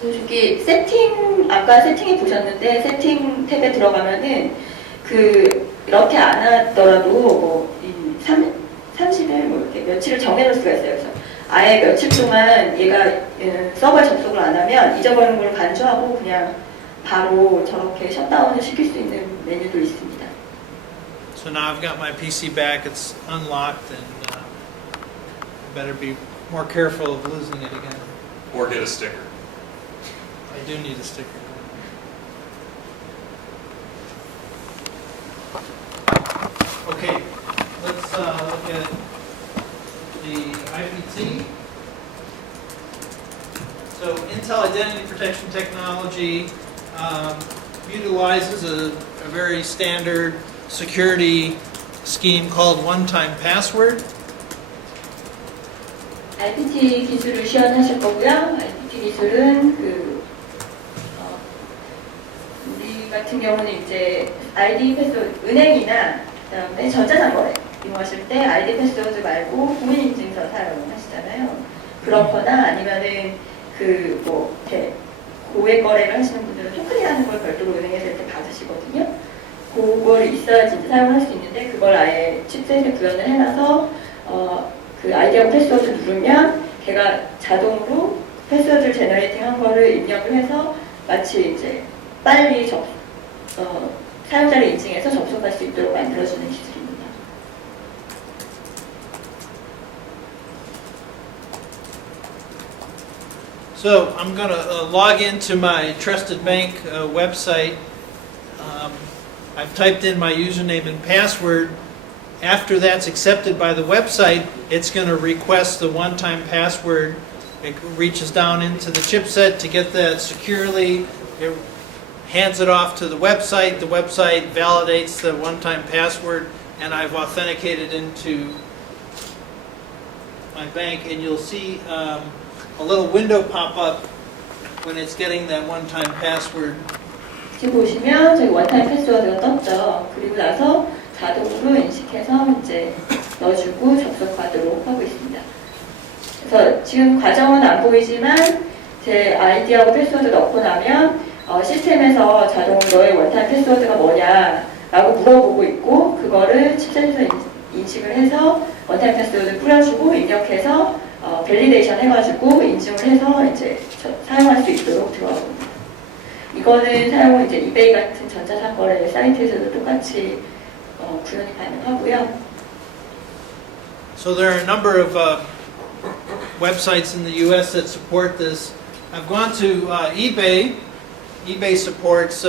저기 세팅, 아까 세팅이 보셨는데 세팅 탭에 들어가면은 이렇게 안 하더라도 이 30일 이렇게 며칠을 정해놓을 수가 있어요. 그래서 아예 며칠 동안 얘가 서버에 접속을 안 하면 잊어버린 걸 간주하고 그냥 바로 저렇게 셧다운을 시킬 수 있는 메뉴도 있습니다. So now I've got my PC back, it's unlocked, and better be more careful of losing it again. Or get a sticker. I do need a sticker. Okay, let's look at the IPT. So Intel Identity Protection Technology utilizes a very standard security scheme called one-time password. IPT 기술을 시연하실 거고요. IPT 기술은 우리 같은 경우는 이제 ID 패스워드, 은행이나 그다음에 전자상거래 이용하실 때 ID 패스워드 말고 공인인증서 사용하시잖아요. 그렇거나 아니면은 고액 거래를 하시는 분들은 토큰이라는 걸 별도로 은행에서 이렇게 받으시거든요. 그걸 있어야지 이제 사용할 수 있는데 그걸 아예 칩셋에 구현을 해놔서 그 아이디하고 패스워드 누르면 걔가 자동으로 패스워드를 제너레이팅한 거를 입력을 해서 마치 이제 빨리 사용자를 인증해서 접속할 수 있도록 만들어주는 기술입니다. So I'm going to log into my Trusted Bank website. I've typed in my username and password. After that's accepted by the website, it's going to request the one-time password. It reaches down into the chipset to get that securely. It hands it off to the website. The website validates the one-time password, and I've authenticated into my bank. And you'll see a little window pop up when it's getting that one-time password. 지금 보시면 저희 원타임 패스워드가 떴죠. 그리고 나서 자동으로 인식해서 이제 넣어주고 접속하도록 하고 있습니다. 그래서 지금 과정은 안 보이지만 제 아이디하고 패스워드 넣고 나면 시스템에서 자동으로 너의 원타임 패스워드가 뭐냐라고 물어보고 있고 그거를 칩셋에서 인식을 해서 원타임 패스워드 뿌려주고 입력해서 밸리데이션 해가지고 인증을 해서 이제 사용할 수 있도록 들어갑니다. 이거는 사용은 이제 이베이 같은 전자상거래 사이트에서도 똑같이 구현이 가능하고요. So there are a number of websites in the U.S. that support this. I've gone to eBay. eBay supports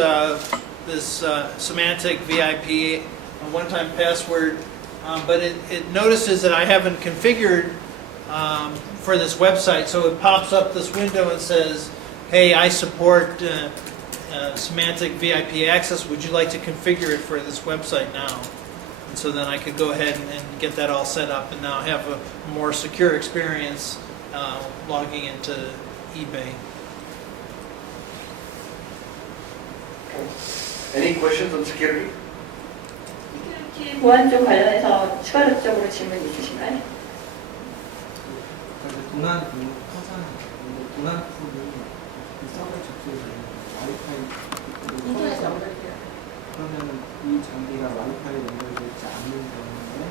this semantic VIP one-time password, but it notices that I haven't configured for this website, so it pops up this window and says, hey, I support semantic VIP access. Would you like to configure it for this website now? And so then I could go ahead and get that all set up and now have a more secure experience logging into eBay. Any questions on security? 세큐리티 보안 쪽 관련해서 추가적으로 질문 있으신가요? 도난 화상, 도난 툴은 서버에 접수해서 와이파이 인터넷에 연결돼요. 그러면 이 장비가 와이파이에 연결되지 않는 경우에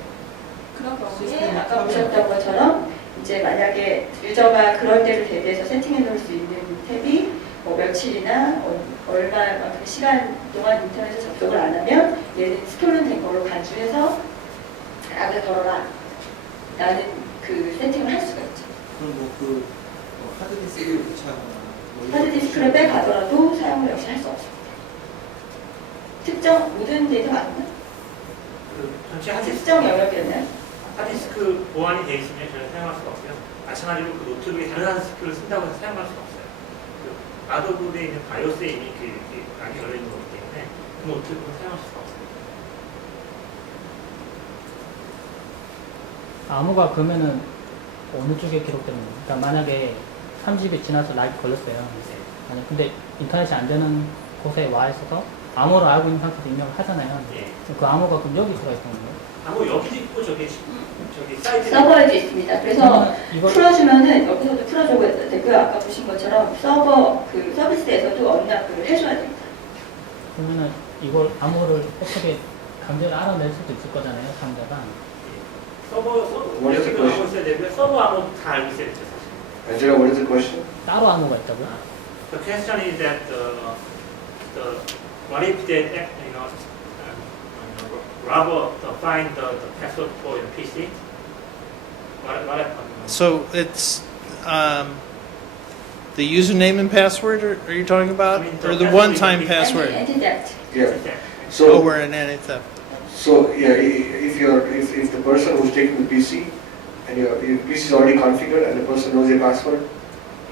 그런 경우에 아까 보셨던 것처럼 이제 만약에 유저가 그럴 때를 대비해서 세팅해 놓을 수 있는 탭이 며칠이나 얼마만큼 시간 동안 인터넷에 접속을 안 하면 얘는 스톨은 된 걸로 간주해서 악을 걸어라 라는 그 세팅을 할 수가 있죠. 그럼 하드디스크를 교체하거나 하드디스크를 빼가더라도 사용을 역시 할 수 없습니다. 특정 모든 데이터가 아니나? 전체 하드디스크, 특정 영역이었나요? 하드디스크 보안이 되어 있으면 저는 사용할 수가 없고요. 마찬가지로 그 노트북에 다른 하드디스크를 쓴다고 해서 사용할 수가 없어요. 그 마더보드에 있는 바이오스에 이미 그 악이 걸려 있는 거기 때문에 그 노트북은 사용할 수가 없어요. 암호가 그러면은 어느 쪽에 기록되는 거예요? 그러니까 만약에 30일 지나서 라이트 걸렸어요. 만약 근데 인터넷이 안 되는 곳에 와 있어서 암호를 알고 있는 상태에서 입력을 하잖아요. 예. 그 암호가 그럼 여기 들어가 있는 거예요? 아무 여기도 있고 저기 사이트에 서버에도 있습니다. 그래서 이걸 풀어주면은 여기서도 풀어줘야 되고요. 아까 보신 것처럼 서버 그 서비스에서도 언락을 해줘야 됩니다. 그러면은 이걸 암호를 어떻게 강제로 알아낼 수도 있을 거잖아요, 상자가. 서버 What is the 지금 알고 있어야 되고요. 서버 아무 다 알고 있어야 되죠. 사실. Angela, what is the question? 따로 암호가 있다고요? The question is that what if they robber find the password for your PC? What happened? So it's the username and password, are you talking about? I mean, Or the the password one-time is- password? Anti-theft. Yeah. Oh, So, we're in anti-theft. so yeah, if the person who's taking the PC and your PC is already configured and the person knows your password,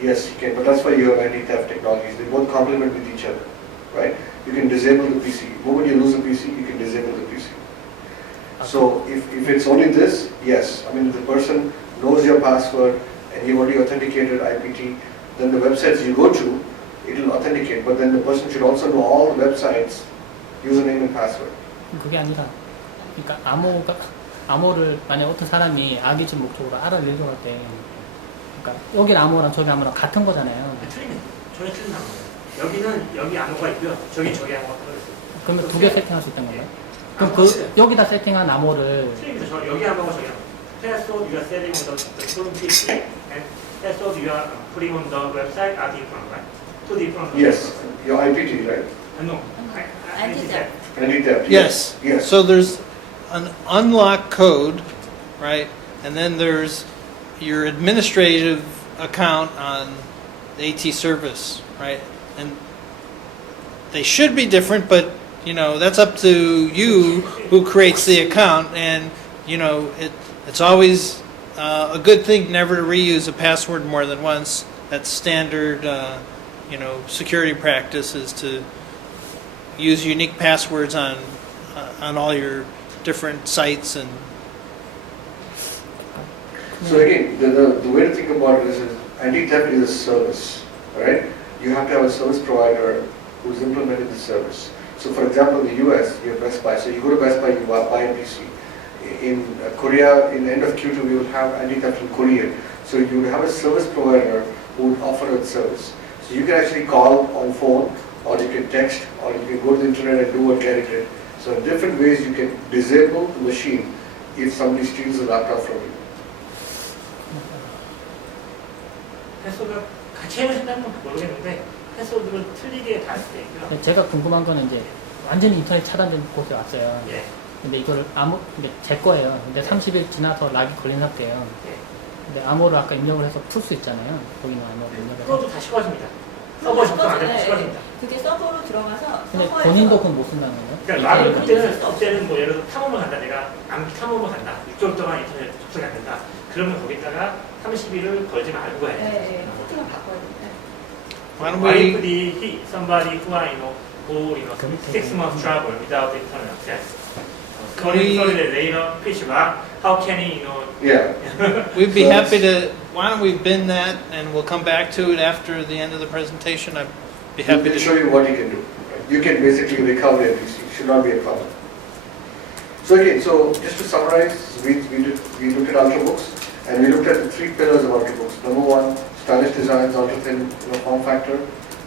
yes, you can. But that's why you have anti-theft technologies. They both complement with each other, right? You can disable the PC. The moment you lose the PC, you can disable the PC. So if it's only this, yes. I mean, if the person knows your password and you already authenticated IPT, then the websites you go to, it will authenticate. But then the person should also know all the websites, username and password. 그게 아니라, 그러니까 암호를 만약 어떤 사람이 악의적 목적으로 알아내려고 할 때, 그러니까 여기 암호랑 저기 암호랑 같은 거잖아요. 틀리네. 전혀 틀린 암호예요. 여기는 여기 암호가 있고요. 저기 암호가 들어있어요. 그러면 두 개 세팅할 수 있는 건가요? 그럼 그 여기다 세팅한 암호를 틀립니다. 저 여기 암호가 저기 암호. Password you are setting on the current PC and password you are putting on the website are different, right? Two different. Yes, your IPT, right? No. I did that. Anti-theft. Yes. Yes. So there's an unlock code, right? And then there's your administrative account on the AT service, right? And they should be different, but you know, that's up to you who creates the account. And you know, it's always a good thing never to reuse a password more than once. That's standard, you know, security practice is to use unique passwords on all your different sites. And So again, the way to think about it is anti-theft is a service, right? You have to have a service provider who's implemented the service. So for example, in the US, you have Best Buy. So you go to Best Buy, you buy a PC. In Korea, in the end of Q2, we will have anti-theft in Korea. So you would have a service provider who would offer that service. So you can actually call on phone, or you can text, or you can go to the internet and do what Gary did. So in different ways, you can disable the machine if somebody steals the laptop from you. 패스워드가 같이 해보신다는 건 모르겠는데 패스워드를 틀리게 다 할 때 있고요. 근데 제가 궁금한 거는 이제 완전히 인터넷 차단된 곳에 왔어요. 예. 근데 이거를 이게 제 거예요. 근데 30일 지나서 락이 걸린 상태예요. 예. 근데 암호를 아까 입력을 해서 풀 수 있잖아요. 거기는 암호를 입력해서. 그것도 다 씌워집니다. 서버 접근 안 해도 씌워집니다. 그게 서버로 들어가서 근데 서버에서 본인도 그건 못 쓴다는 거예요? 그러니까 나는 그때는 뭐 예를 들어 탐험을 간다. 내가 암기 탐험을 간다. 6개월 동안 인터넷 접속이 안 된다. 그러면 거기다가 30일을 걸지 말고 해. 네, 세팅을 바꿔야 됩니다. why don't Why we? could he hit somebody who are, who, 6 months travel without internet access? Can we- 30 days later, pitch back. How can he, Yeah. We'd be So happy to. Why don't we bin that, and we'll come back to it after the end of the presentation. I'd be happy We'll to show you what you can do. You can basically recover a PC. Should not be a problem. So again, so just to summarize, we looked at Ultrabooks, and we looked at the three pillars of Ultrabooks. Number one, stylish designs, ultra-thin form factor.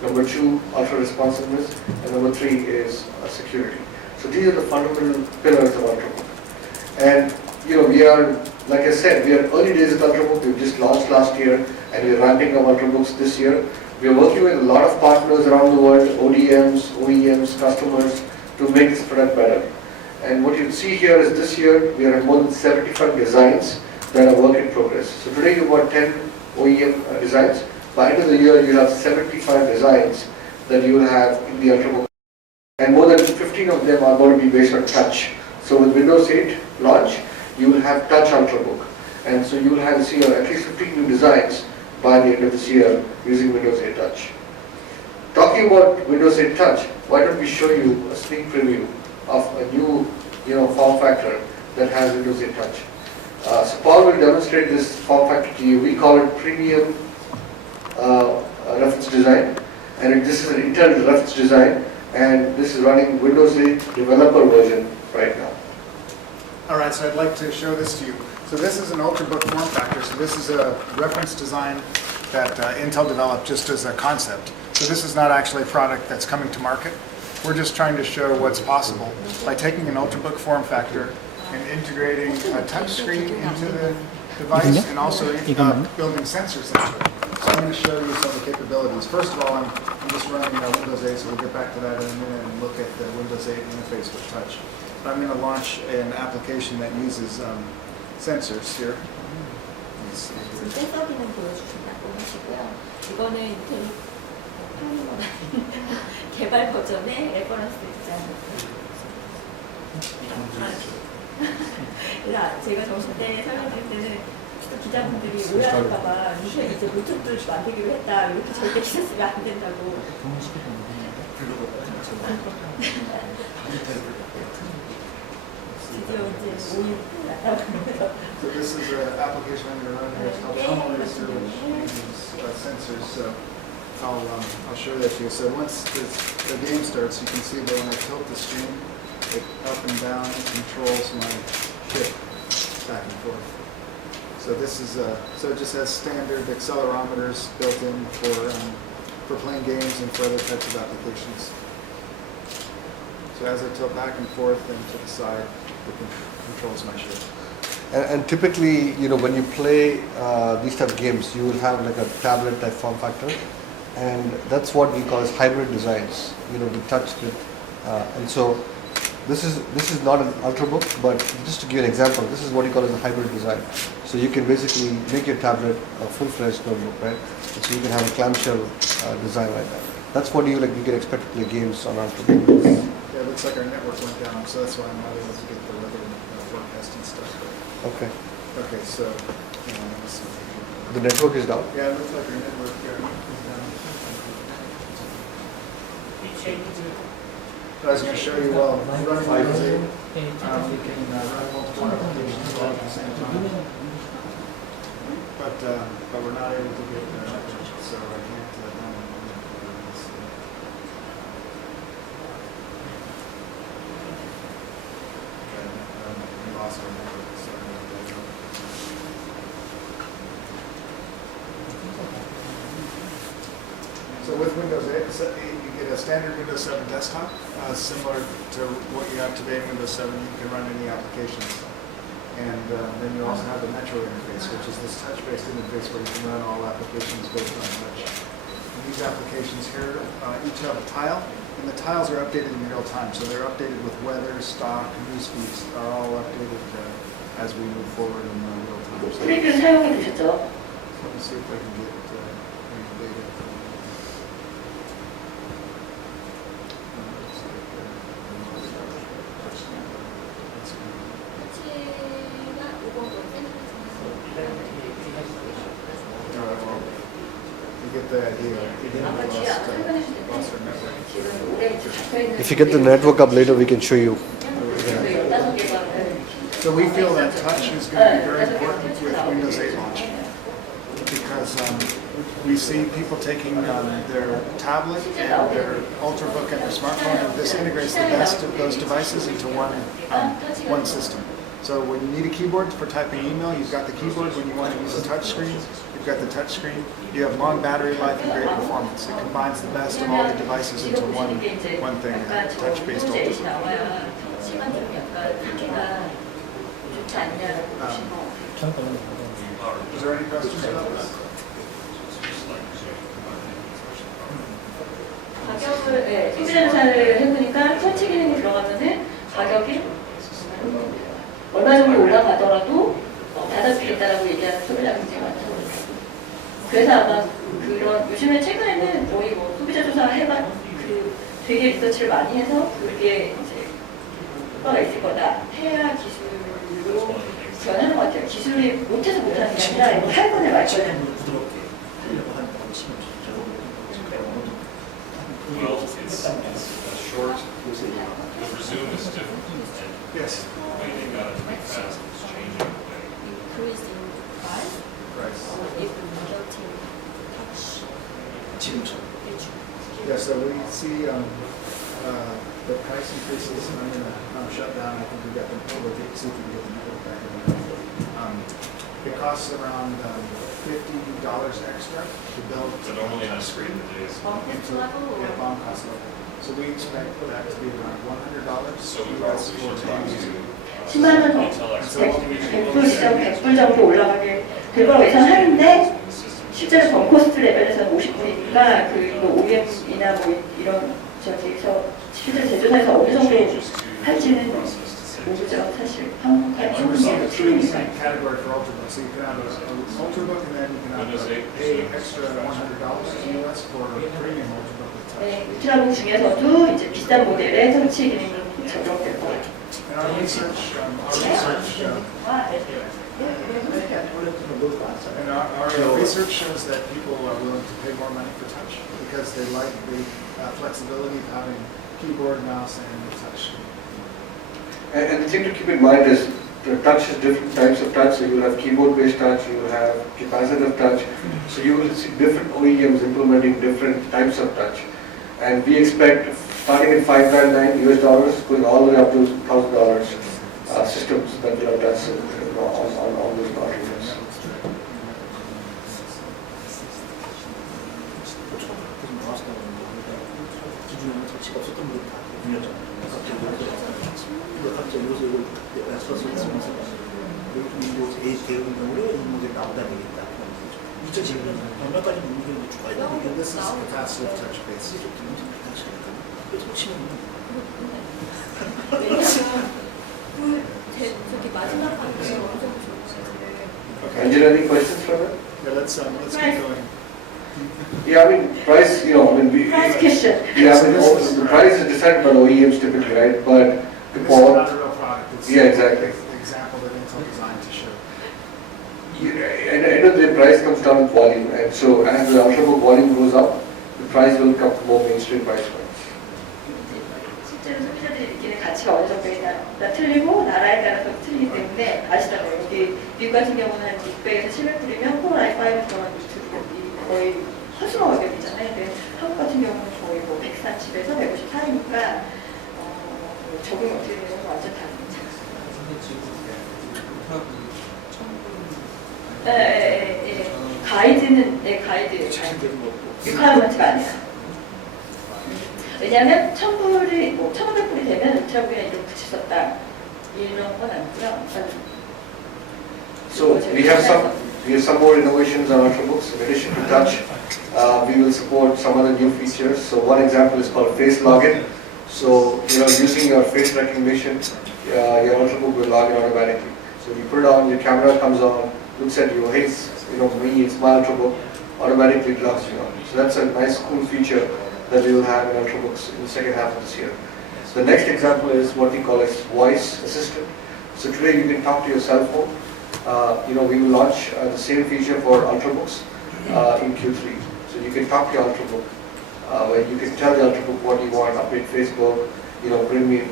Number two, ultra-responsiveness. And number three is security. So these are the fundamental pillars of Ultrabook. And we are, like I said, we are early days of Ultrabook. We just launched last year, and we are ramping up Ultrabooks this year. We are working with a lot of partners around the world, ODMs, OEMs, customers, to make this product better. And what you see here is this year, we are at more than 75 designs that are work in progress. So today you've got 10 OEM designs. By end of the year, you have 75 designs that you will have in the Ultrabook. And more than 15 of them are going to be based on touch. So with Windows 8 launch, you will have touch Ultrabook. And so you will have see at least 15 new designs by the end of this year using Windows 8 Touch. Talking about Windows 8 Touch, why don't we show you a sneak preview of a new form factor that has Windows 8 Touch. So Paul will demonstrate this form factor to you. We call it premium reference design, and this is an Intel reference design, and this is running Windows 8 developer version right now. All right, so I'd like to show this to you. So this is an Ultrabook form factor. So this is a reference design that Intel developed just as a concept. So this is not actually a product that's coming to market. We're just trying to show what's possible by taking an Ultrabook form factor and integrating a touchscreen into the device and also building sensors into it. So I'm going to show you some of the capabilities. First of all, I'm just running Windows 8, so we'll get back to that in a minute and look at the Windows 8 interface with touch. But I'm going to launch an application that uses sensors here. Let me see here. 떼서기는 보여주신다고 하시고요. 이거는 인텔이 파는 건 개발 버전의 레퍼런스 디자인이고요. 그래서 제가 점심 때 설명드릴 때는 또 기자분들이 오해할까봐 인텔이 이제 노트북을 만들기로 했다 이렇게 절대 기사 쓰면 안 된다고. 드디어 이제 오일 났다고 그러면서. So this is an application I'm going to run here. It's called Tunnel Research. Uses sensors. So I'll show that to you. So once the game starts, you can see that when I tilt the screen, it up and down controls my chip back and forth. So this is so it just has standard accelerometers built in for playing games and for other types of applications. So as I tilt back and forth and to the side, it controls my chip. And typically, you know, when you play these type of games, you will have like a tablet type form factor, and that's what we call as hybrid designs. You know, the touch with, and so this is not an Ultrabook, but just to give you an example, this is what you call as a hybrid design. So you can basically make your tablet a full-fledged notebook, right? And so you can have a clamshell design like that. That's what you can expect to play games on Ultrabook. Yeah, it looks like our network went down, so that's why I'm not able to get the weather forecast and stuff. Okay. Okay, so let's see. The network is down. Yeah, it looks like our network here is down. I was going to show you, well, running Windows 8, you can run multiple applications all at the same time. But we're not able to get so I can't run this. We lost our network, sorry about that. So with Windows 8, you get a standard Windows 7 desktop, similar to what you have today in Windows 7. You can run any applications. And then you also have the Metro interface, which is this touch-based interface where you can run all applications based on touch. And these applications here each have a tile, and the tiles are updated in real time. So they're updated with weather, stock, news feeds are all updated as we move forward in real time. So 프리뷰 사용해 보셨죠? let me see if I can get any data. You get the idea. 아까 뒤에 안 설명해 주실 텐데 Lost our network. 지금 올해 이제 잡혀있는 If you get the network up later, we can show you. 15개가 So we feel that touch is going to be very important with Windows 8 launch because we see people taking their tablet and their Ultrabook and their smartphone, and this integrates the best of those devices into one system. So when you need a keyboard for typing email, you've got the keyboard. When you want to use a touch screen, you've got the touch screen. You have long battery life and great performance. It combines the best of all the devices into one thing, a touch-based Ultrabook. 나와야 시간적으로 약간 한계가 좋지 않냐라고 보시고 Is there any questions about this? 가격을 소비자 조사를 해보니까 터치 기능이 들어가면은 가격이 얼마 정도 올라가더라도 받아주겠다라고 얘기하는 소비자가 굉장히 많다고 그래요. 그래서 아마 그런 요즘에 최근에는 거의 뭐 소비자 조사 해봐 되게 리서치를 많이 해서 그게 이제 효과가 있을 거다 해야 기술로 변하는 것 같아요. 기술이 못해서 못하는 게 아니라 이거 할 거냐 말 거냐. Well, it's short. The resume is different. Yes. The way they got it to be fast is changing. Increase in price Price. or if the resulting touch feature. Yeah, so we see the price increases, I'm gonna shut down, I think we got them, we'll see if we can get the network back in the It costs around $50 extra to build. So normally on a screen it is. Bomb test level or? Yeah, bomb cost level. So we expect that to be around $100 So we US probably for should talk 10 to. 10만 원 더. Intel experts. 100불 시점 100불 정도 올라가게 들고 예상하는데 실제로 벙코스트 레벨에서는 50불이니까 그 OEM이나 뭐 이런 저기서 실제 제조사에서 어느 정도 할지는 모르죠 사실 한국과 중국이 틀리니까. category for Ultrabook. So you can have an Ultrabook and then you can have Windows 8 pay extra $100 US for a premium Ultrabook with touch. 네, 울트라북 중에서도 이제 비싼 모델에 터치 기능이 적용될 거예요. And our research, our research shows that people are willing to pay more money for touch because they like the flexibility of having keyboard, mouse, and touch. And the thing to keep in mind is the touch is different types of touch. So you will have keyboard-based touch, you will have capacitive touch. So you will see different OEMs implementing different types of touch. And we expect starting at $599 US, going all the way up to $1,000 systems that will have touch on those modules. 기준에는 터치가 없었던 분들이 다 밀렸잖아요. 갑자기 여기서 이걸 쓰면서 윈도우즈 8 대응 경우에 이 모델이 나오다 되겠다. 2012년 얼마까지 문제를 추가해야 되겠다. This is capacitive touch base. 저기 마지막 방법이 어느 정도 좋은지. Angela, any questions from that? Yeah, let's keep going. Yeah, I mean, price, we... Price question. Yeah, I mean, the price is decided by the OEMs typically, right? But the This is quality... not a real product. It's Yeah, exactly. the example that Intel designed to show. At the end of the day, price comes down to volume, and so as the Ultrabook volume goes up, the price will come to more mainstream price points. 실제로 소비자들이 느끼는 가치가 어느 정도이나 틀리고 나라에 따라서 틀리기 때문에 아시잖아요. 여기 미국 같은 경우는 한 600에서 700불이면 core i5 들어간 노트북이 거의 허수아 가격이잖아요. 근데 한국 같은 경우는 거의 뭐 140에서 154이니까 적응이 어떻게 되는 건 완전 다릅니다. 근데 지금 울트라북이 1000불 네, 가이드는 가이드 자신들이 뭐 리퀘어먼트가 아니야. 왜냐하면 1000불이 1500불이 되면 울트라북이나 이런 붙일 수 없다 이런 건 아니고요. So we have some more innovations on Ultrabooks. In addition to touch, we will support some other new features. So one example is called face login. So using your face recognition, your Ultrabook will log in automatically. So you put it on, your camera comes on, looks at you, hey, me, it's my Ultrabook, automatically it logs you on. So that's a nice, cool feature that we will have in Ultrabooks in the second half of this year. So the next example is what we call as voice assistant. So today you can talk to your cell phone. We will launch the same feature for Ultrabooks in Q3. So you can talk to your Ultrabook, where you can tell the Ultrabook what you want, update Facebook, bring me,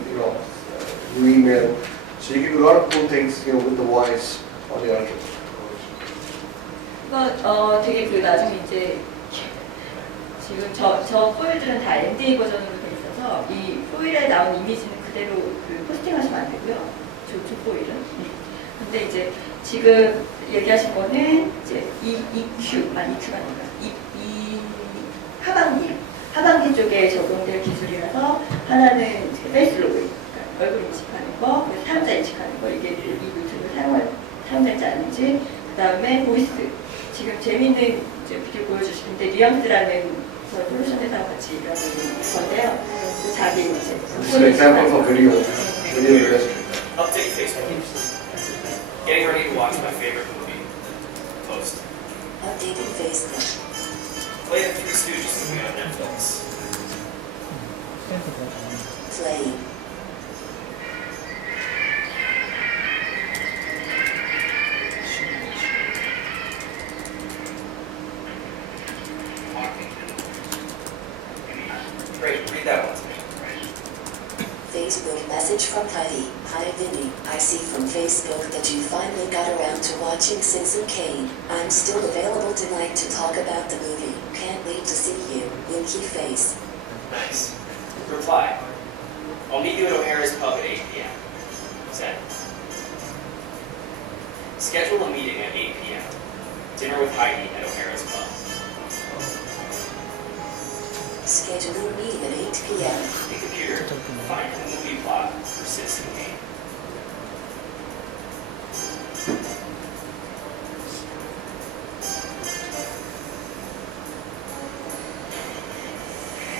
new email. So you can do a lot of cool things, with the voice on the Ultrabook. 이거 되게 나중에 이제 지금 저 포일들은 다 NDA 버전으로 돼 있어서 이 포일에 나온 이미지는 그대로 포스팅하시면 안 되고요. 저 포일은. 근데 이제 지금 얘기하신 거는 이제 EQ가 아니라 하반기 쪽에 적용될 기술이라서 하나는 페이스 로그, 그러니까 얼굴 인식하는 거, 그리고 사용자 인식하는 거, 이게 이 노트북을 사용할 사용자인지 아닌지, 그 다음에 보이스. 지금 재미있는 비디오 보여주시는데 뉘앙스라는 솔루션에서 같이 일하는 건데요. 자기 이제 This is an example for video industry. Update Facebook. Getting ready to watch my favorite movie. Post. Updating Facebook. Play the Three Stooges movie on Netflix. Playing. Great, read that one to me. Facebook message from Heidi. Hi Vinny, I see from Facebook that you finally got around to watching Citizen Kane. I'm still available tonight to talk about the movie. Can't wait to see you. Winky face. Nice. Reply. I'll meet you at O'Hara's Pub at 8 p.m. Send. Schedule a meeting at 8 p.m. Dinner with Heidi at O'Hara's Pub. Schedule a meeting at 8 p.m. Hey computer, find the movie plot for Citizen Kane.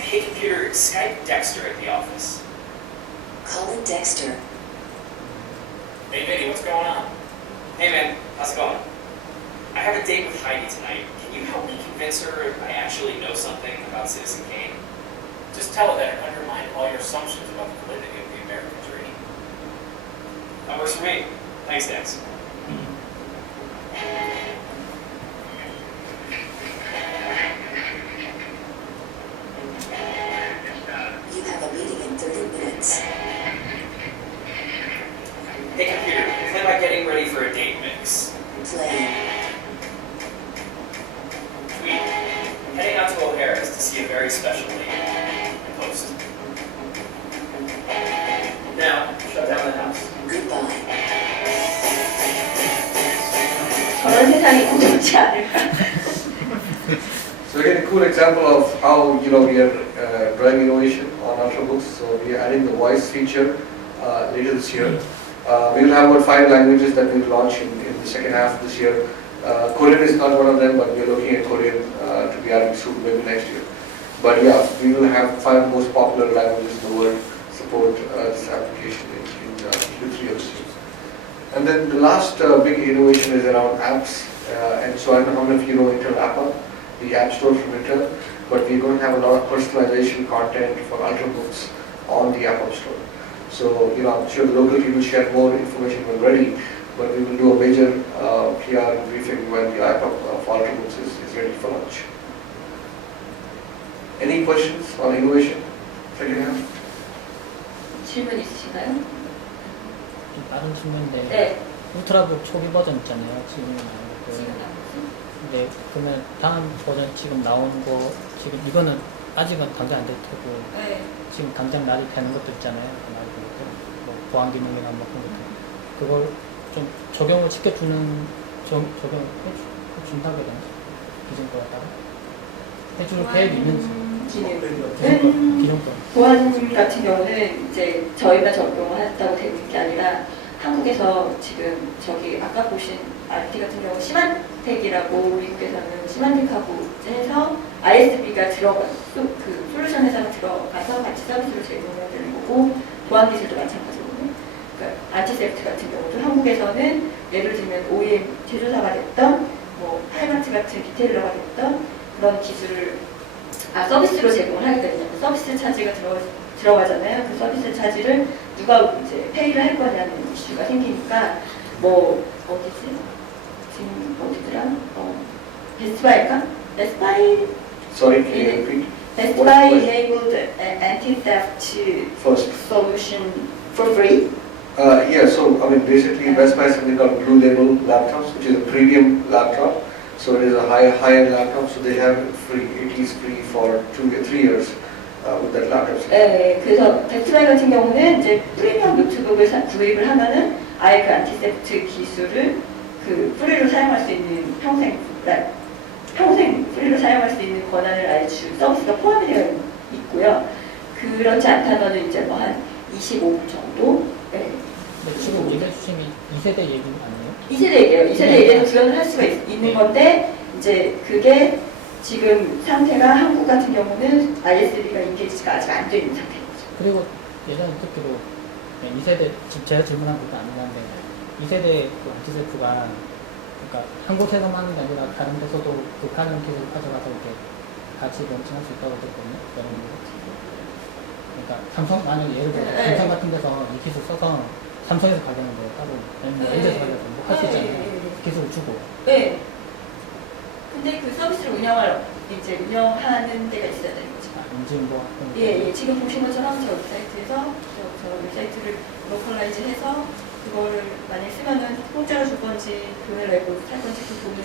Hey computer, Skype Dexter at the office. Calling Dexter. Hey Vinny, what's going on? Hey man, how's it going? I have a date with Heidi tonight. Can you help me convince her I actually know something about Citizen Kane? Just tell her that it undermined all your assumptions about the validity of the American dream. That works for me. Thanks, Dex. You have a meeting in 30 minutes. Hey computer, play my getting ready for a date mix. Play. Tweet. Heading out to O'Hara's to see a very special lady. Post. Now, shut down the house. Goodbye. 저런 세상이 무섭지 않을까? So again, a cool example of how we are driving innovation on Ultrabooks. So we are adding the voice feature later this year. We will have about 5 languages that we will launch in the second half of this year. Korean is not one of them, but we are looking at Korean to be added soon, maybe next year. But yeah, we will have 5 most popular languages in the world support this application in Q3 of this year. And then the last big innovation is around apps. And so I don't know how many of you know Intel Appa, the app store from Intel, but we're going to have a lot of personalization content for Ultrabooks on the App Store. So, I'm sure the local team will share more information when ready, but we will do a major PR and briefing when the app of Ultrabooks is ready for launch. Any questions on innovation? Second half? 질문 있으신가요? 좀 다른 질문인데 네. 울트라북 초기 버전 있잖아요. 지금 나온 거. 지금 나오고 네, 그러면 다음 버전 지금 나온 거 지금 이거는 아직은 당장 안 될 테고 네. 지금 당장 날이 되는 것도 있잖아요. 그 날이 되는 것도 뭐 보안 기능이나 뭐 그런 것들 그걸 좀 적용을 시켜주는 적용을 해준다고 해야 되나? 기존 거였다가 해줄 계획이 있는지 기존 거. 보안 같은 경우는 이제 저희가 적용을 했다고 되고 있는 게 아니라 한국에서 지금 저기 아까 보신 RT 같은 경우 시만텍이라고 미국에서는 시만텍하고 해서 ISB가 그 솔루션 회사가 들어가서 같이 서비스를 제공해야 되는 거고 보안 기술도 마찬가지거든요. 그러니까 안티세프트 같은 경우도 한국에서는 예를 들면 OEM 제조사가 됐던 뭐 하이마트 같은 리테일러가 됐던 그런 기술을 서비스로 제공을 하게 되면 서비스 차지가 들어가잖아요. 그 서비스 차지를 누가 이제 페이를 할 거냐는 이슈가 생기니까 뭐 어디지? 지금 어디더라? 베스트바이인가? 베스트바이 Sorry, can you repeat? 베스트바이 enabled anti-theft First. solution for free. Yeah, so I mean basically Best Buy has something called Blue Label laptops, which is a premium laptop. So it is a high-end laptop, so they have it free. It is free for 3 years with that laptop. 네, 그래서 베스트바이 같은 경우는 이제 프리미엄 노트북을 구입을 하면은 아예 그 안티세프트 기술을 그 프리로 사용할 수 있는 평생 프리로 사용할 수 있는 권한을 아예 줄 서비스가 포함이 되어 있고요. 그렇지 않다면은 이제 뭐 한 25불 정도. 네. 근데 지금 얘기해 주신 게 2세대 얘기 아니에요? 2세대 얘기예요. 2세대 얘기도 구현을 할 수가 있는 건데 이제 그게 지금 상태가 한국 같은 경우는 ISB가 인게이지가 아직 안 돼 있는 상태인 거죠. 그리고 예전에 듣기로 2세대 지금 제가 질문한 것도 아니긴 한데 2세대 그 안티세프가 그러니까 한국에서만 하는 게 아니라 다른 데서도 극하는 기술을 가져가서 이렇게 같이 런칭할 수 있다고 들었거든요. 그러니까 삼성 만약에 예를 들어 삼성 같은 데서 이 기술 써서 삼성에서 가려는 거 따로 아니면 LG에서 가려는 거 할 수 있잖아요. 기술을 주고. 네. 근데 그 서비스를 운영하는 데가 있어야 되는 거죠. 인증도. 예, 지금 보신 것처럼 저 웹사이트에서 저 웹사이트를 로컬라이즈 해서 그거를 만약에 쓰면은 공짜로 줄 건지 돈을 내고 살 건지 그 돈을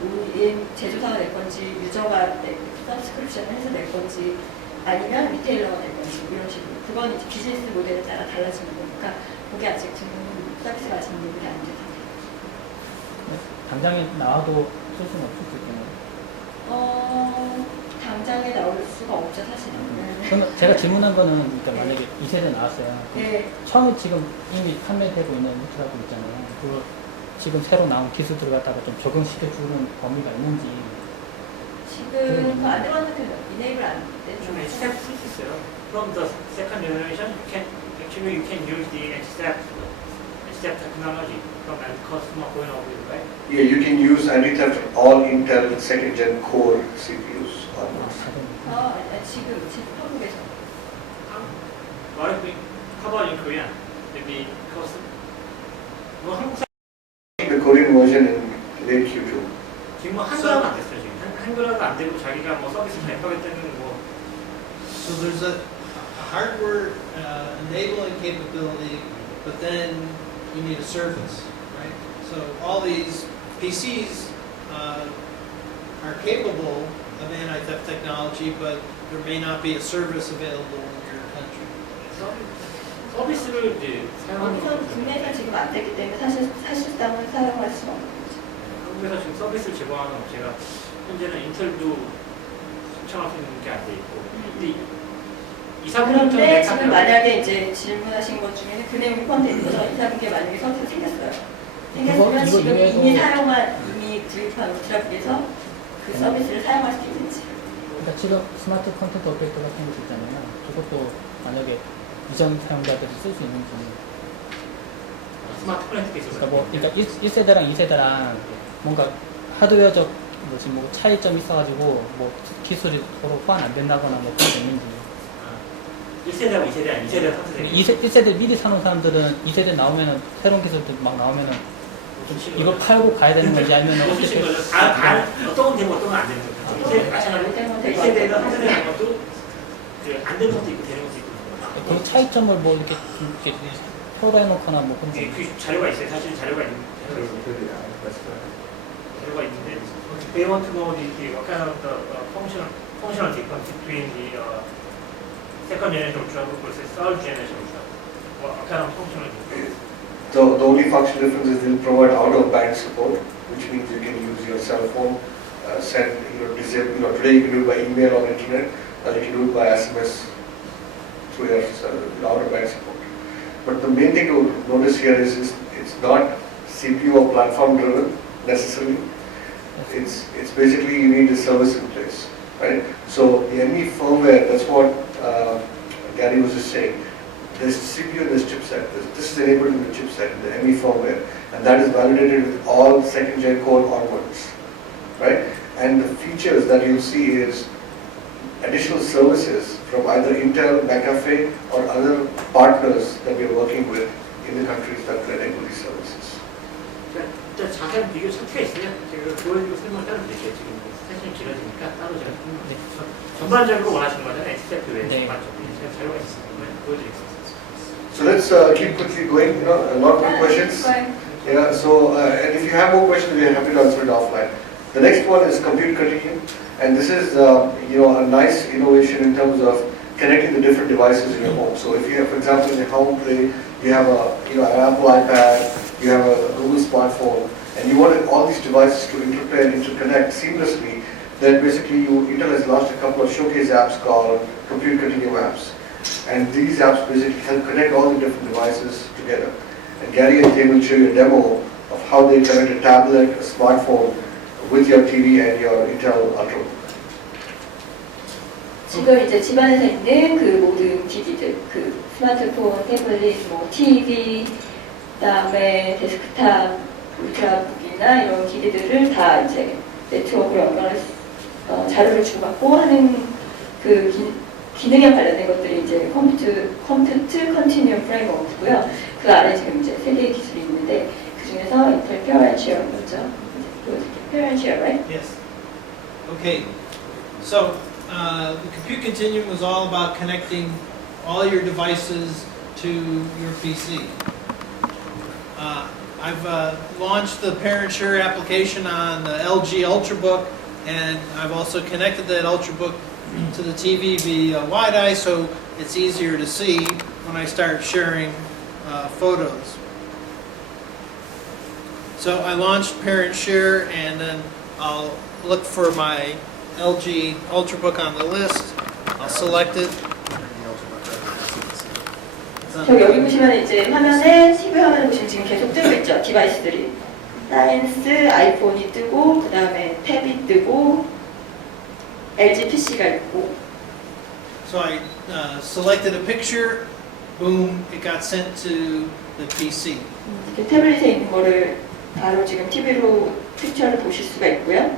OEM 제조사가 낼 건지 유저가 서브스크립션을 해서 낼 건지 아니면 리테일러가 될 건지 이런 식으로. 그건 이제 비즈니스 모델에 따라 달라지는 거니까 그게 아직 지금 서비스가 아직 연결이 안 돼서. 당장에 나와도 쓸 수는 없을 수 있겠네요. 당장에 나올 수가 없죠 사실은. 그러면 제가 질문한 거는 그러니까 만약에 2세대 나왔어요. 네. 처음에 지금 이미 판매되고 있는 루트라고 있잖아요. 그걸 지금 새로 나온 기술들을 갖다가 좀 적용시켜주는 범위가 있는지. 지금 그 안드반스는 이네이블 안 좀 되죠. accept 쓸수 있어요. From the second generation, you can use the accept technology from the customer going over it, right? Yeah, you can use anti-theft on all Intel second gen core CPUs almost. 지금 한국에서. What if we, how about in Korea? Maybe because 뭐 한국 The Korean version in late Q2. 지금 뭐 한글화가 안 됐어요 지금. 한글화가 안 되고 자기가 뭐 서비스 발표하겠다는 뭐. So there's a hardware enabling capability, but then you need a service, right? So all these PCs are capable of anti-theft technology, but there may not be a service available in your country. 서비스를 이제 사용하는 여기서는 국내에서 지금 안 됐기 때문에 사실상은 사용할 수가 없는 거죠. 한국에서 지금 서비스를 제공하는 업체가 현재는 인텔도 신청할 수 있는 게 안 돼 있고 근데 그런데 지금 만약에 이제 질문하신 것 중에는 그 내용이 포함되어 있어서 이사분기에 만약에 서비스 생겼어요. 생겼으면 이거 지금 이외에도- 이미 구입한 울트라북에서 그 서비스를 사용할 수 있는지. 그러니까 지금 스마트 컨텐츠 업데이트 같은 것도 있잖아요. 그것도 만약에 이전 사용자들이 쓸 수 있는지. 스마트 플랜트 있어서 그러니까 뭐, 그러니까 1세대랑 2세대랑 뭔가 하드웨어적 뭐 차이점이 있어가지고 뭐 기술이 서로 호환 안 된다거나 뭐 그런 게 있는지. 1세대하고 2세대 아니 2세대 3세대 1세대 미리 사놓은 사람들은 2세대 나오면은 새로운 기술들 막 나오면은 이걸 팔고 가야 되는 건지 아니면 어떻게 어떻게 어떤 건 되고 어떤 건 안 되는 거죠. 마찬가지로 2세대는 3세대 하는 것도 안 되는 것도 있고 되는 것도 있고 그 차이점을 뭐 이렇게 표로해놓거나 뭐 그런 거. 그 자료가 있어요. 사실 자료가 있는데 they want to know the what kind of the functional difference between the second generation ultrabook versus third generation ultrabook. What kind of functional difference? The only functional difference is they'll provide out-of-band support, which means you can use your cell phone, send, today you can do it by email or internet, or you can do it by SMS through your out-of-band support. But the main thing to notice here is it's not CPU or platform driven necessarily. It's basically you need a service in place, right? So the ME firmware, that's what Gary was just saying. There's CPU and there's chipset. This is enabled in the chipset, the ME firmware, and that is validated with all second gen core onwards, right? And the features that you'll see is additional services from either Intel, McAfee, or other partners that we are working with in the countries that enable these services. 일단 자세한 비교 차트가 있으면 제가 보여드리고 설명을 따로 드릴게요. 지금 세션이 길어지니까 따로 제가 전반적으로 원하시는 거잖아요. 엑스셉트 외에 전반적으로 제가 자료가 있으면 보여드리겠습니다. So let's keep quickly going. A lot more questions. Yeah. So and if you have more questions, we are happy to answer it offline. The next one is Compute Continuum, and this is a nice innovation in terms of connecting the different devices in your home. So if you have, for example, in your home play, you have an Apple iPad, you have a Google smartphone, and you want all these devices to interconnect seamlessly, then basically Intel has launched a couple of showcase apps called Compute Continuum apps. And these apps basically help connect all the different devices together. And Gary and Tim will show you a demo of how they connect a tablet, a smartphone with your TV and your Intel Ultrabook. 지금 이제 집안에서 있는 그 모든 기기들, 그 스마트폰, 태블릿, 뭐 TV, 그다음에 데스크탑, 울트라북이나 이런 기기들을 다 이제 네트워크로 연결해서 자료를 주고받고 하는 그 기능에 관련된 것들이 이제 컴퓨트 컨티뉴엄 프레임워크고요. 그 아래 지금 이제 세 개의 기술이 있는데 그 중에서 인텔 페어앤쉐어 먼저 보여드릴게요. 페어앤쉐어, right? Yes. Okay. So the Compute Continuum was all about connecting all your devices to your PC. I've launched the ParentShare application on the LG Ultrabook, and I've also connected that Ultrabook to the TV via wide-eye, so it's easier to see when I start sharing photos. So I launched Parent Share, and then I'll look for my LG Ultrabook on the list. I'll select it. 저 여기 보시면 이제 화면에 TV 화면에 보시면 지금 계속 뜨고 있죠. 디바이스들이 사이언스 아이폰이 뜨고 그 다음에 탭이 뜨고 LG PC가 있고. So I selected a picture. Boom! It got sent to the PC. 이렇게 태블릿에 있는 거를 바로 지금 TV로 픽처를 보실 수가 있고요.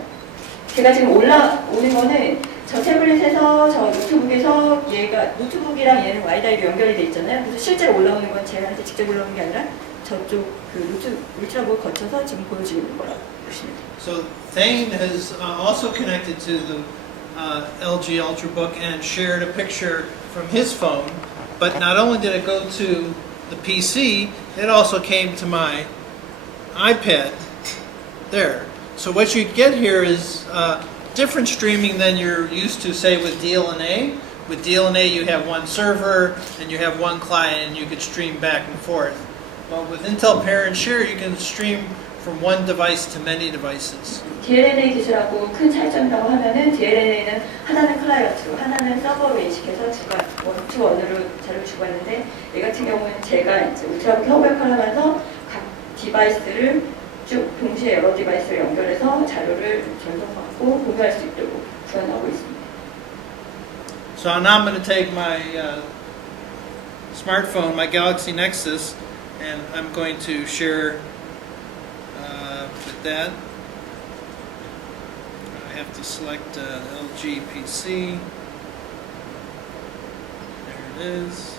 제가 지금 올라오는 거는 저 태블릿에서 저 노트북에서 얘가 노트북이랑 얘는 와이다이로 연결이 돼 있잖아요. 그래서 실제로 올라오는 건 제한테 직접 올라오는 게 아니라 저쪽 그 울트라북을 거쳐서 지금 보여지고 있는 거라고 보시면 돼요. So Thane has also connected to the LG Ultrabook and shared a picture from his phone. But not only did it go to the PC, it also came to my iPad there. So what you get here is different streaming than you're used to, say, with DLNA. With DLNA, you have one server and you have one client and you could stream back and forth. But with Intel Parent Share, you can stream from one device to many devices. DLNA 기술하고 큰 차이점이라고 하면은 DLNA는 하나는 클라이언트로 하나는 서버로 인식해서 원투원으로 자료를 주고받는데 얘 같은 경우는 제가 이제 울트라북 허브 역할을 하면서 각 디바이스를 쭉 동시에 여러 디바이스를 연결해서 자료를 전송받고 공유할 수 있도록 구현하고 있습니다. So now I'm going to take my smartphone, my Galaxy Nexus, and I'm going to share with that. I have to select LG PC. There it is.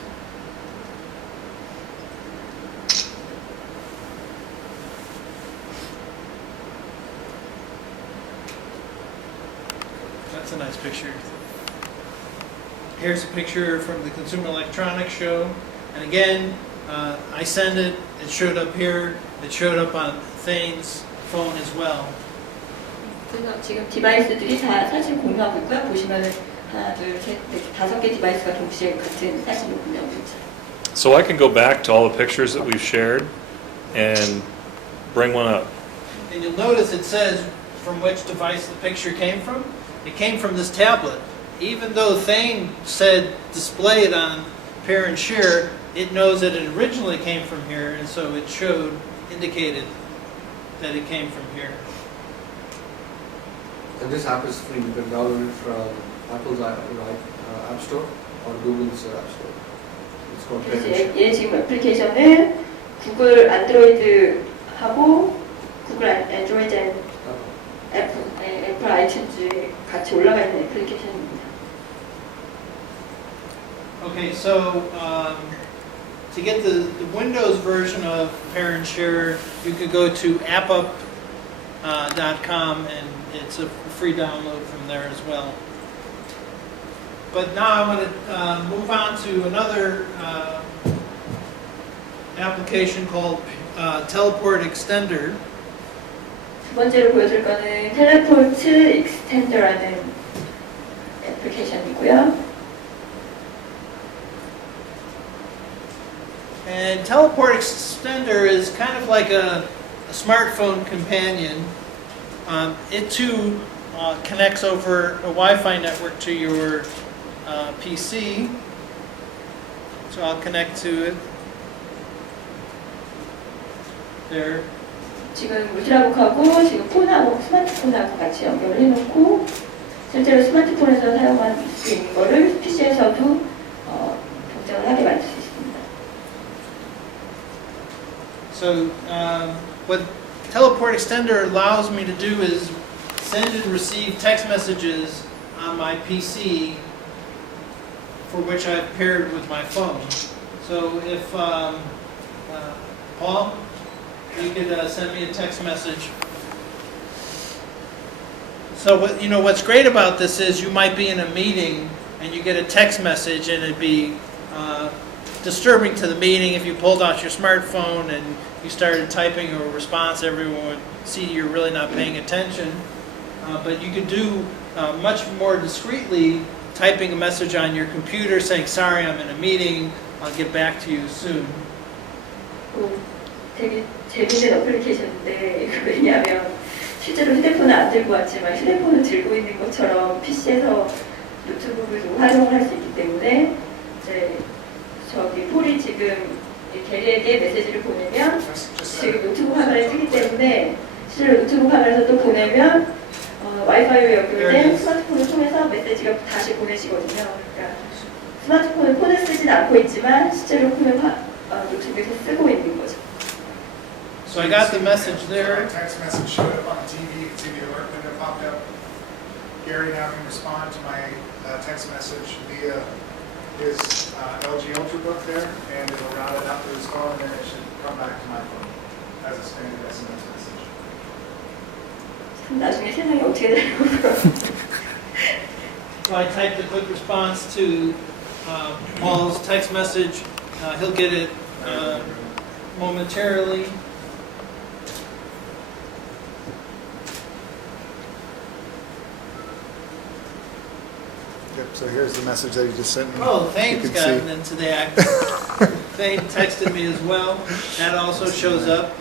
That's a nice picture. Here's a picture from the Consumer Electronics Show. And again, I send it, it showed up here, it showed up on Thane's phone as well. 그래서 지금 디바이스들이 다 사실 공유하고 있고요. 보시면은 하나, 둘, 셋, 넷, 5개 디바이스가 동시에 같은 사진을 공유하고 있죠. So I can go back to all the pictures that we've shared and bring one up. And you'll notice it says from which device the picture came from. It came from this tablet. Even though Thane said display it on Parent Share, it knows that it originally came from here, and so it indicated that it came from here. And this app is free. You can download it from Apple's App Store or Google's App Store. It's called Parent Share. 얘 지금 애플리케이션은 구글 안드로이드하고 구글 안드로이드 앤 애플 아이튠즈에 같이 올라가 있는 애플리케이션입니다. Okay, so to get the Windows version of Parent Share, you could go to appup.com and it's a free download from there as well. But now I want to move on to another application called Teleport Extender. 두 번째로 보여줄 거는 텔레포트 익스텐더라는 애플리케이션이고요. And Teleport Extender is kind of like a smartphone companion. It too connects over a Wi-Fi network to your PC. So I'll connect to it. There. 지금 울트라북하고 지금 폰하고 스마트폰하고 같이 연결을 해놓고 실제로 스마트폰에서 사용할 수 있는 거를 PC에서도 동작을 하게 만들 수 있습니다. So what Teleport Extender allows me to do is send and receive text messages on my PC for which I've paired with my phone. So if Paul, you could send me a text message. So what's great about this is you might be in a meeting and you get a text message and it'd be disturbing to the meeting if you pulled out your smartphone and you started typing a response. Everyone would see you're really not paying attention. But you could do much more discreetly typing a message on your computer saying, sorry, I'm in a meeting, I'll get back to you soon. 되게 재밌는 어플리케이션인데 이거 왜냐하면 실제로 휴대폰을 안 들고 왔지만 휴대폰을 들고 있는 것처럼 PC에서 노트북을 좀 활용을 할 수 있기 때문에 이제 저기 폴이 지금 이 게리에게 메시지를 보내면 지금 노트북 화면에 뜨기 때문에 실제로 노트북 화면에서 또 보내면 와이파이로 연결된 스마트폰을 통해서 메시지가 다시 보내지거든요. 그러니까 스마트폰을 폰에 쓰진 않고 있지만 실제로 폰을 노트북에서 쓰고 있는 거죠. So I got the message there. Text message showed up on the TV. You can see the alert window popped up. Gary now can respond to my text message via his LG Ultrabook there, and it'll route it out to his phone, and then it should come back to my phone as a standard SMS message. 나중에 세상이 어떻게 될까? So I typed a quick response to Paul's text message. He'll get it momentarily. Yep, so here's the message that he just sent me. Oh, You Thane's can gotten see. into the act. Thane texted me as well. That also shows up.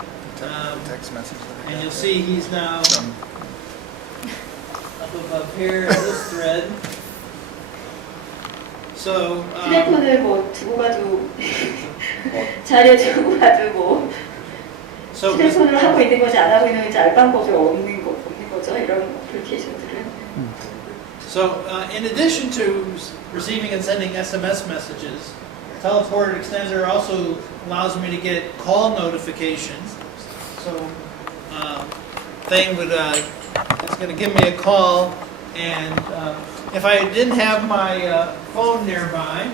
Text message. that I And got you'll there. see he's now From- up above here in this thread. So, 휴대폰을 뭐 두고 가도 자료 두고 가도 뭐 so 휴대폰을 하고 있는 건지 안 하고 있는 건지 알 방법이 없는 거죠. 이런 어플리케이션들은. in addition to receiving and sending SMS messages, Teleport Extender also allows me to get call notifications. So, Thane would is going to give me a call, and if I didn't have my phone nearby,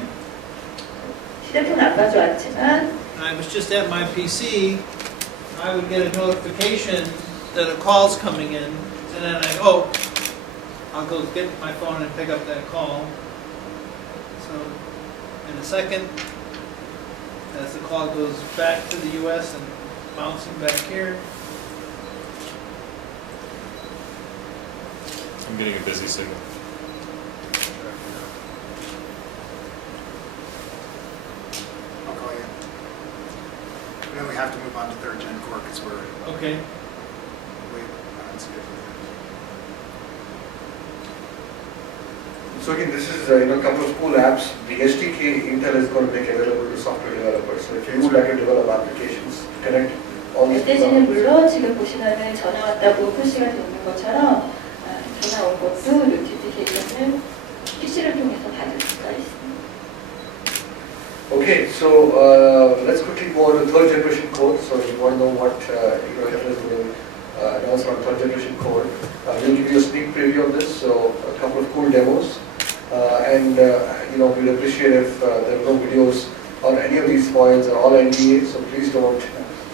휴대폰 안 가져왔지만 and I was just at my PC, I would get a notification that a call's coming in, and then I'll go get my phone and pick up that call. So, in a second, as the call goes back to the US and bouncing back here. I'm getting a busy signal. I'll call you. And then we have to move on to third gen core because we're Okay. way behind schedule. So again, this is a couple of cool apps. The SDK Intel is going to make available to software developers. So if you would like to develop applications, connect all these 멧돼지는 developers. 물론 지금 보시면은 전화 왔다고 표시가 되는 것처럼 전화 온 것도 노티피케이션을 PC를 통해서 받을 수가 있습니다. Okay, so let's quickly go on to third generation code. So if you want to know what Hefner is going to announce on third generation code, we'll give you a sneak preview of this. So a couple of cool demos, and we'd appreciate if there are no videos on any of these files or all NDAs. So please don't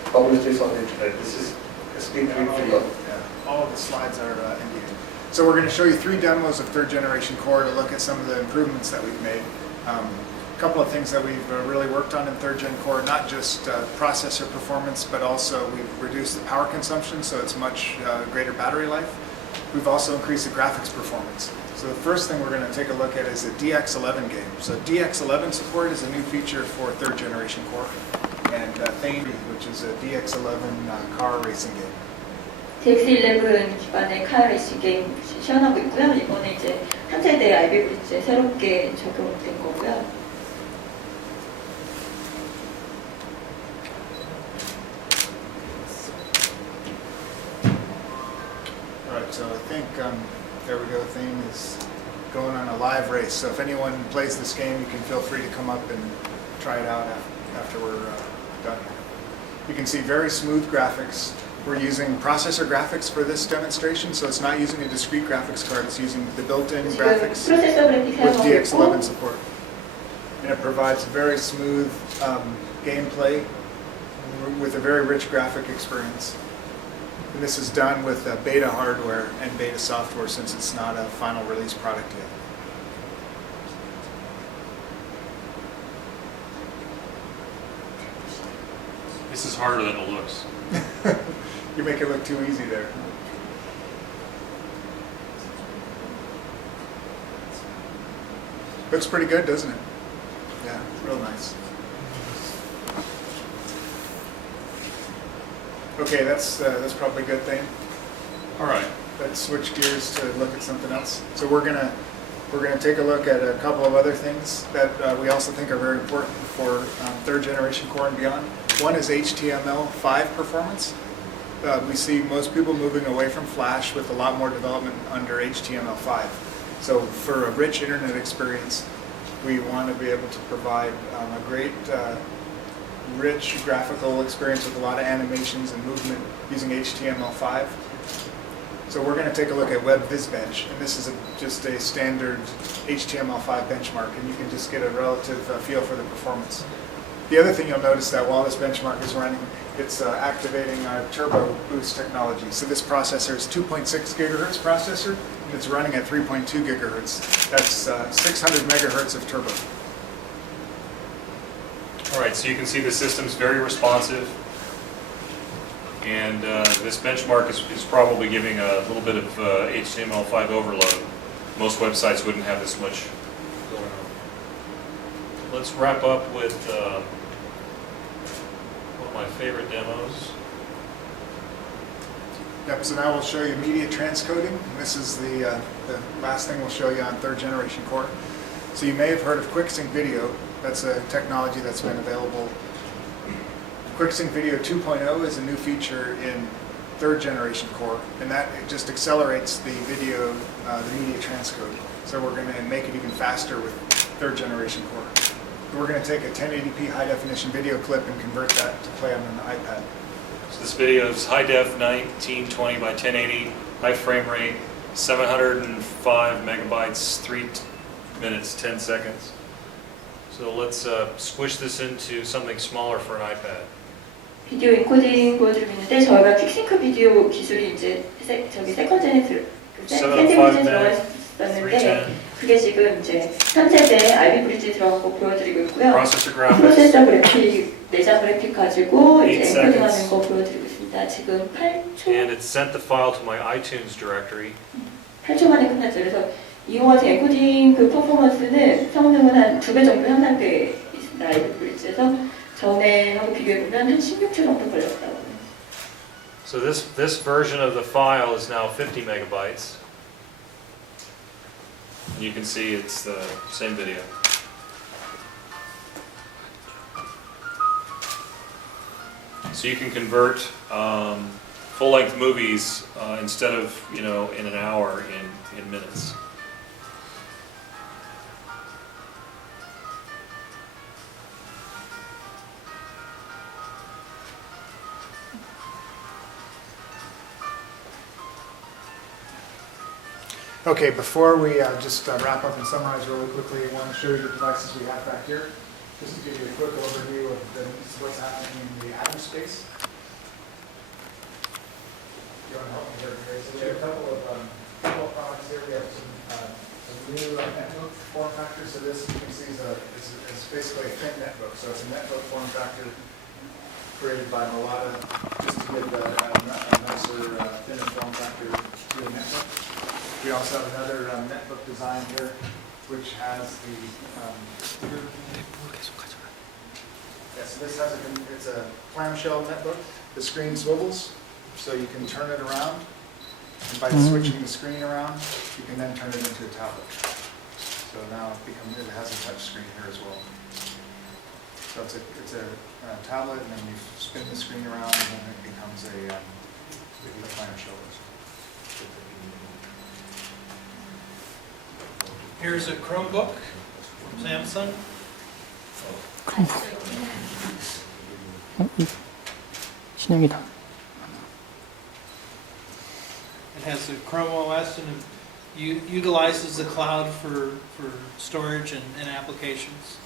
publish this on the internet. This is a sneak preview for you. Yeah, all of the slides are NDA. So we're going to show you 3 demos of third generation core to look at some of the improvements that we've made. A couple of things that we've really worked on in third gen core, not just processor performance, but also we've reduced the power consumption, so it's much greater battery life. We've also increased the graphics performance. So the first thing we're going to take a look at is the DX11 game. So DX11 support is a new feature for third generation core, and Thane, which is a DX11 car racing game. DX11 기반의 카 레이싱 게임 시연하고 있고요. 이번에 이제 한 세대 아이비 브릿지에 새롭게 적용된 거고요. All right, so I think, there we go, Thane is going on a live race. So if anyone plays this game, you can feel free to come up and try it out after we're done. You can see very smooth graphics. We're using processor graphics for this demonstration, so it's not using a discrete graphics card, it's using the built-in 지금 graphics 프로세서 그래픽 with 사용하고 DX11 있고 support. And it provides very smooth gameplay with a very rich graphic experience. And this is done with beta hardware and beta software since it's not a final release product yet. This is harder than it looks. You make it look too easy there. Looks pretty good, doesn't it? Yeah, real nice. Okay, that's probably a good thing. All right. Let's switch gears to look at something else. So we're gonna take a look at a couple of other things that we also think are very important for third generation core and beyond. One is HTML5 performance. We see most people moving away from Flash with a lot more development under HTML5. So for a rich internet experience, we want to be able to provide a great, rich graphical experience with a lot of animations and movement using HTML5. So we're going to take a look at WebVisBench, and this is just a standard HTML5 benchmark, and you can just get a relative feel for the performance. The other thing you'll notice that while this benchmark is running, it's activating our Turbo Boost technology. So this processor is 2.6 gigahertz processor, and it's running at 3.2 gigahertz. That's 600 megahertz of turbo. All right, so you can see the system's very responsive, and this benchmark is probably giving a little bit of HTML5 overload. Most websites wouldn't have this much going on. Let's wrap up with one of my favorite demos. Yep, so now we'll show you media transcoding. And this is the last thing we'll show you on third generation core. So you may have heard of QuickSync Video. That's a technology that's been available. QuickSync Video 2.0 is a new feature in third generation core, and that it just accelerates the video, the media transcode. So we're going to make it even faster with third generation core. We're going to take a 1080p high definition video clip and convert that to play on an iPad. So this video is high def 1920 by 1080, high frame rate, 705 megabytes, 3 minutes, 10 seconds. So let's squish this into something smaller for an iPad. 비디오 인코딩 보여드리고 있는데 저희가 퀵싱크 비디오 기술이 이제 세컨젠에 들어가 있었는데 그게 지금 이제 3세대 IB 브릿지 들어가고 보여드리고 있고요. 프로세서 그래픽, 내장 그래픽 가지고 이제 엔코딩하는 거 보여드리고 있습니다. 지금 8초. And it sent the file to my iTunes directory. 8초 만에 끝났죠. 그래서 이용하신 엔코딩 그 퍼포먼스는 성능은 한 2배 정도 향상돼 있습니다. IB 브릿지에서 전에하고 비교해보면 한 16초 정도 걸렸다고. So this version of the file is now 50 megabytes. You can see it's the same video. So you can convert full-length movies instead of, in an hour in minutes. Okay, before we just wrap up and summarize really quickly, I want to show you the devices we have back here. Just to give you a quick overview of what's happening in the Atom space. You want to help me here, Gary? So we have a couple of products here. We have some new netbook form factors. So this, you can see, is basically a thin netbook. So it's a netbook form factor created by Mulata just to give a nicer, thinner form factor to a netbook. We also have another netbook design here, which has the. So this has it's a clamshell netbook. The screen swivels, so you can turn it around. And by switching the screen around, you can then turn it into a tablet. So now it has a touch screen here as well. So it's a tablet, and then you spin the screen around, and then it becomes a clamshell. Here's a Chromebook from Samsung. 신형이다. It has a Chrome OS and it utilizes the cloud for storage and applications.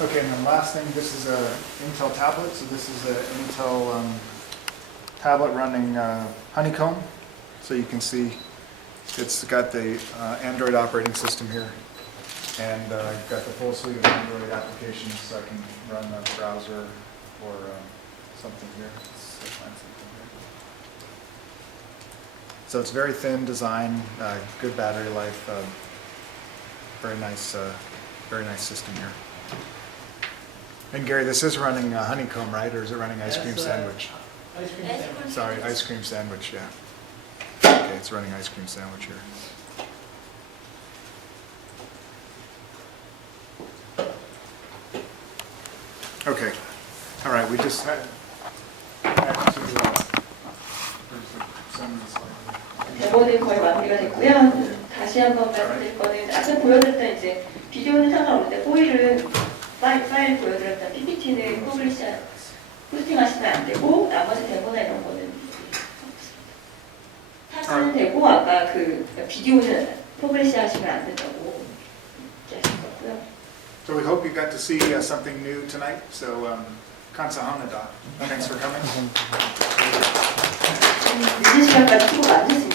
Okay, and the last thing, this is a Intel tablet. So this is an Intel tablet running Honeycomb. So you can see it's got the Android operating system here, and I've got the full suite of Android applications, so I can run a browser or something here. So it's very thin design, good battery life. very nice system here. And Gary, this is running honeycomb, right? Or is it running ice cream That's, sandwich? Ice cream sandwich. Sorry, ice cream sandwich, yeah. Okay, it's running ice cream sandwich here. Okay, all right, we just had to send this. 데모는 거의 마무리가 됐고요. 다시 한번 말씀드릴 거는 아까 보여드렸던 이제 비디오는 상관없는데 포일은 파일 보여드렸던 PPT는 포스팅하시면 안 되고 나머지 데모나 이런 거는 사진은 되고 아까 그 비디오는 퍼블리시 하시면 안 된다고 얘기하신 거고요. So we hope you got to see something new tonight. So 감사합니다. Thanks for coming. 늦은 시간까지 수고 많으셨습니다.